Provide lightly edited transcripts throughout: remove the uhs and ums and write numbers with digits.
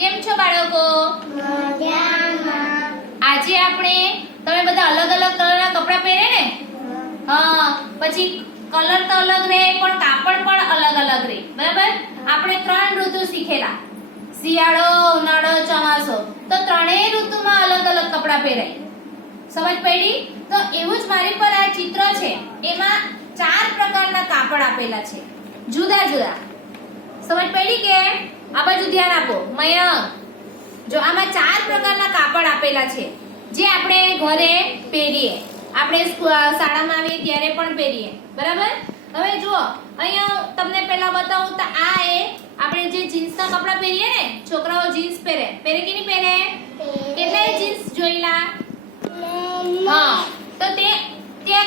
કેમ છો બાળકો? આજે આપણે તમે બધા અલગ અલગ કલરના કપડાં પહેરે ને? હા, પછી કલર તો અલગ રહે પણ કાપડ પણ અલગ અલગ રહે, બરાબર? આપણે 3 ઋતુ શીખેલા, શિયાળો, ઉનાળો, ચોમાસો. તો ત્રણેય ઋતુમાં અલગ અલગ કપડાં પહેરાય. સમજ પડી? તો એવું જ મારી પર આ ચિત્ર છે, એમાં 4 પ્રકારના કાપડ આપેલા છે, જુદા જુદા. સમજ પડી કે? આ બાજુ ધ્યાન આપો. મયંક, જો આમાં 4 પ્રકારના કાપડ આપેલા છે, જે આપણે ઘરે પહેરીએ, આપણે શાળામાં આવીએ ત્યારે પણ પહેરીએ, બરાબર? હવે જુઓ, અહીંયા તમને પહેલા બતાવું તો આ એ આપણે જે જીન્સના કપડાં પહેરીએ ને, છોકરાઓ જીન્સ પહેરે કે નહીં પહેરે? કેટલાય જીન્સ જોઈલા? હા, તો તે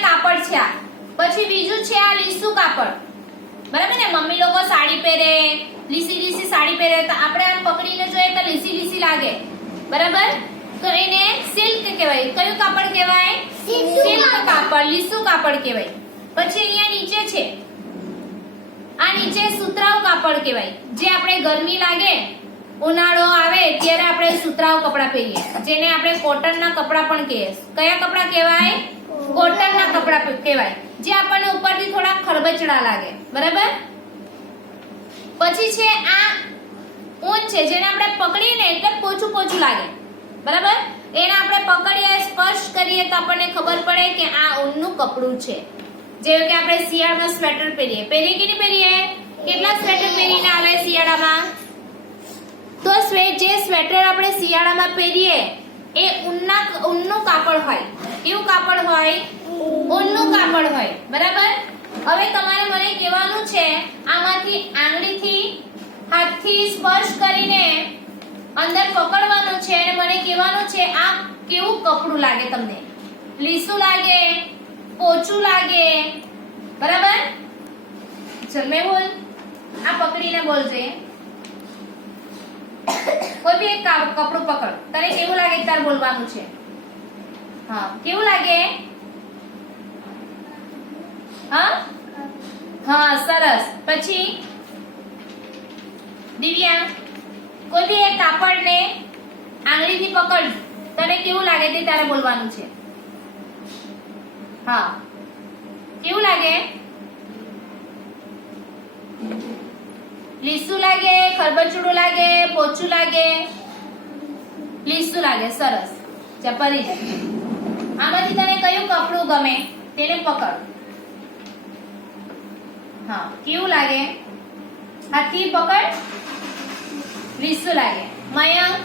કાપડ છે આ. પછી બીજું છે આ લીસું કાપડ, બરાબર ને? મમ્મી લોકો સાડી પહેરે, લીસી લીસી સાડી પહેરે, તો આપણે આમ પકડીને જોઈએ તો લીસી લીસી લાગે, બરાબર? તો એને સિલ્ક કહેવાય. કયું કાપડ કહેવાય? સિલ્ક કાપડ, લીસું કાપડ કહેવાય. પછી અહીંયા નીચે છે, આ નીચે સુતરાઉ કાપડ કહેવાય, જે આપણે ગરમી લાગે, ઉનાળો આવે ત્યારે આપણે સુતરાઉ કપડાં પહેરીએ, જેને આપણે કોટનના કપડાં પણ કહીએ. કયા કપડાં કહેવાય? કોટનના કપડાં કહેવાય, જે આપણને ઉપરથી થોડા ખરબચડા લાગે, બરાબર? પછી છે આ ઊન છે, જેને આપણે પકડીને એટલે પોચું પોચું લાગે, બરાબર? એને આપણે પકડીએ, સ્પર્શ કરીએ તો આપણને ખબર પડે કે આ ઊનનું કપડું છે. જેવું કે આપણે શિયાળામાં સ્વેટર પહેરીએ કે નહીં પહેરીએ? કેટલા સ્વેટર પહેરીને આવે શિયાળામાં? તો જે સ્વેટર આપણે શિયાળામાં પહેરીએ એ ઊનનું કાપડ હોય. કેવું કાપડ હોય? ઊનનું કાપડ હોય, બરાબર? હવે તમારે મને કહેવાનું છે, આમાંથી આંગળીથી હાથથી સ્પર્શ કરીને અંદર પકડવાનું છે અને મને કહેવાનું છે આ કેવું કપડું લાગે તમને? લીસું લાગે, પોચું લાગે, બરાબર? ચલ મેં બોલ, આ પકડીને બોલજે. કોઈ બી એક કપડું પકડ, તને કેવું લાગે તાર બોલવાનું છે. હા, કેવું લાગે? હા હા, સરસ. પછી દિવ્યા, કોઈ બી એક કાપડને આંગળીથી પકડ, તને કેવું લાગે તે તારે બોલવાનું છે. હા, કેવું લાગે? લીસું લાગે, ખરબચડું લાગે, પોચું લાગે? લીસું લાગે. સરસ. ચપરી જા. આમાંથી તને કયું કપડું ગમે તેને પકડ. હા, કેવું લાગે? હાથથી પકડ. લીસું લાગે. મયંક,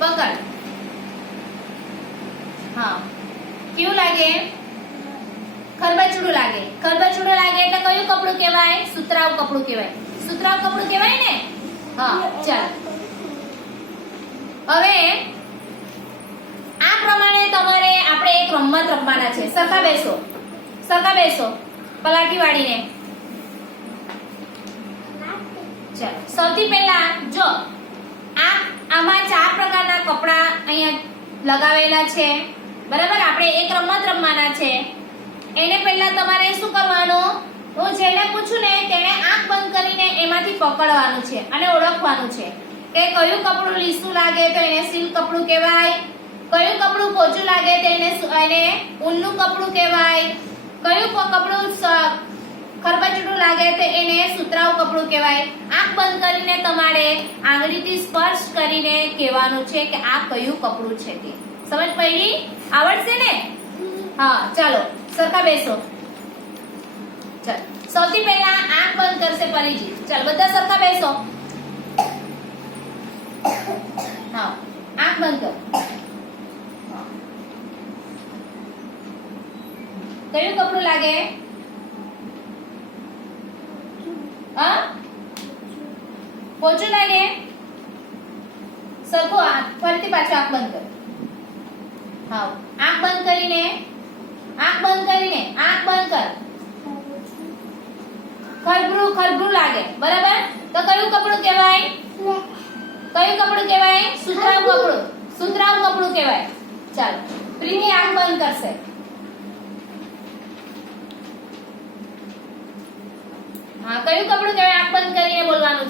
પકડ. હા, કેવું લાગે? ખરબચડું લાગે. ખરબચડું લાગે એટલે કયું કપડું કહેવાય? સુતરાઉ કપડું કહેવાય. સુતરાઉ કપડું કહેવાય ને? હા, ચાલ. હવે આ પ્રમાણે તમારે આપણે એક રમત રમવાના છે. સરખા બેસો, સરખા બેસો, પલાઠી વાળીને. ચાલ, સૌથી પહેલા જો આમાં 4 પ્રકારના કપડા અહીંયા લગાવેલા છે, બરાબર? આપણે એક રમત રમવાના છે. એને પહેલા તમારે શું કરવાનું? હું જેને પૂછું ને તેને આંખ બંધ કરીને એમાંથી પકડવાનું છે અને ઓળખવાનું છે કે કયું કપડું લીસું લાગે તો એને સિલ્ક કપડું કહેવાય, કયું કપડું પોચું લાગે તો એને ઊનનું કપડું કહેવાય, કયું કપડું ખરબચડું લાગે તો એને સુતરાઉ કપડું કહેવાય. આંખ બંધ કરીને તમારે આંગળીથી સ્પર્શ કરીને કહેવાનું છે કે આ કયું કપડું છે તે. સમજ પડી? આવડશે ને? હા, ચાલો સરખા બેસો. ચાલ, સૌથી પહેલા આંખ બંધ કરશે પરિજીત. ચાલ, બધા સરખા બેસો. હા, આંખ બંધ કર. કયું કપડું લાગે? હા, પોચું લાગે? સરખું ફરીથી પાછું આંખ બંધ કર. હા, આંખ બંધ કરીને આંખ બંધ કર. ખરબરું લાગે, બરાબર? તો કયું કપડું કહેવાય? કયું કપડું કહેવાય? સુતરાઉ કપડું. સુતરાઉ કપડું કહેવાય. ચાલો, પ્રીતિ આંખ બંધ કરશે. હા, કયું કપડું કહેવાય? આંખ બંધ કરીને બોલવાનું.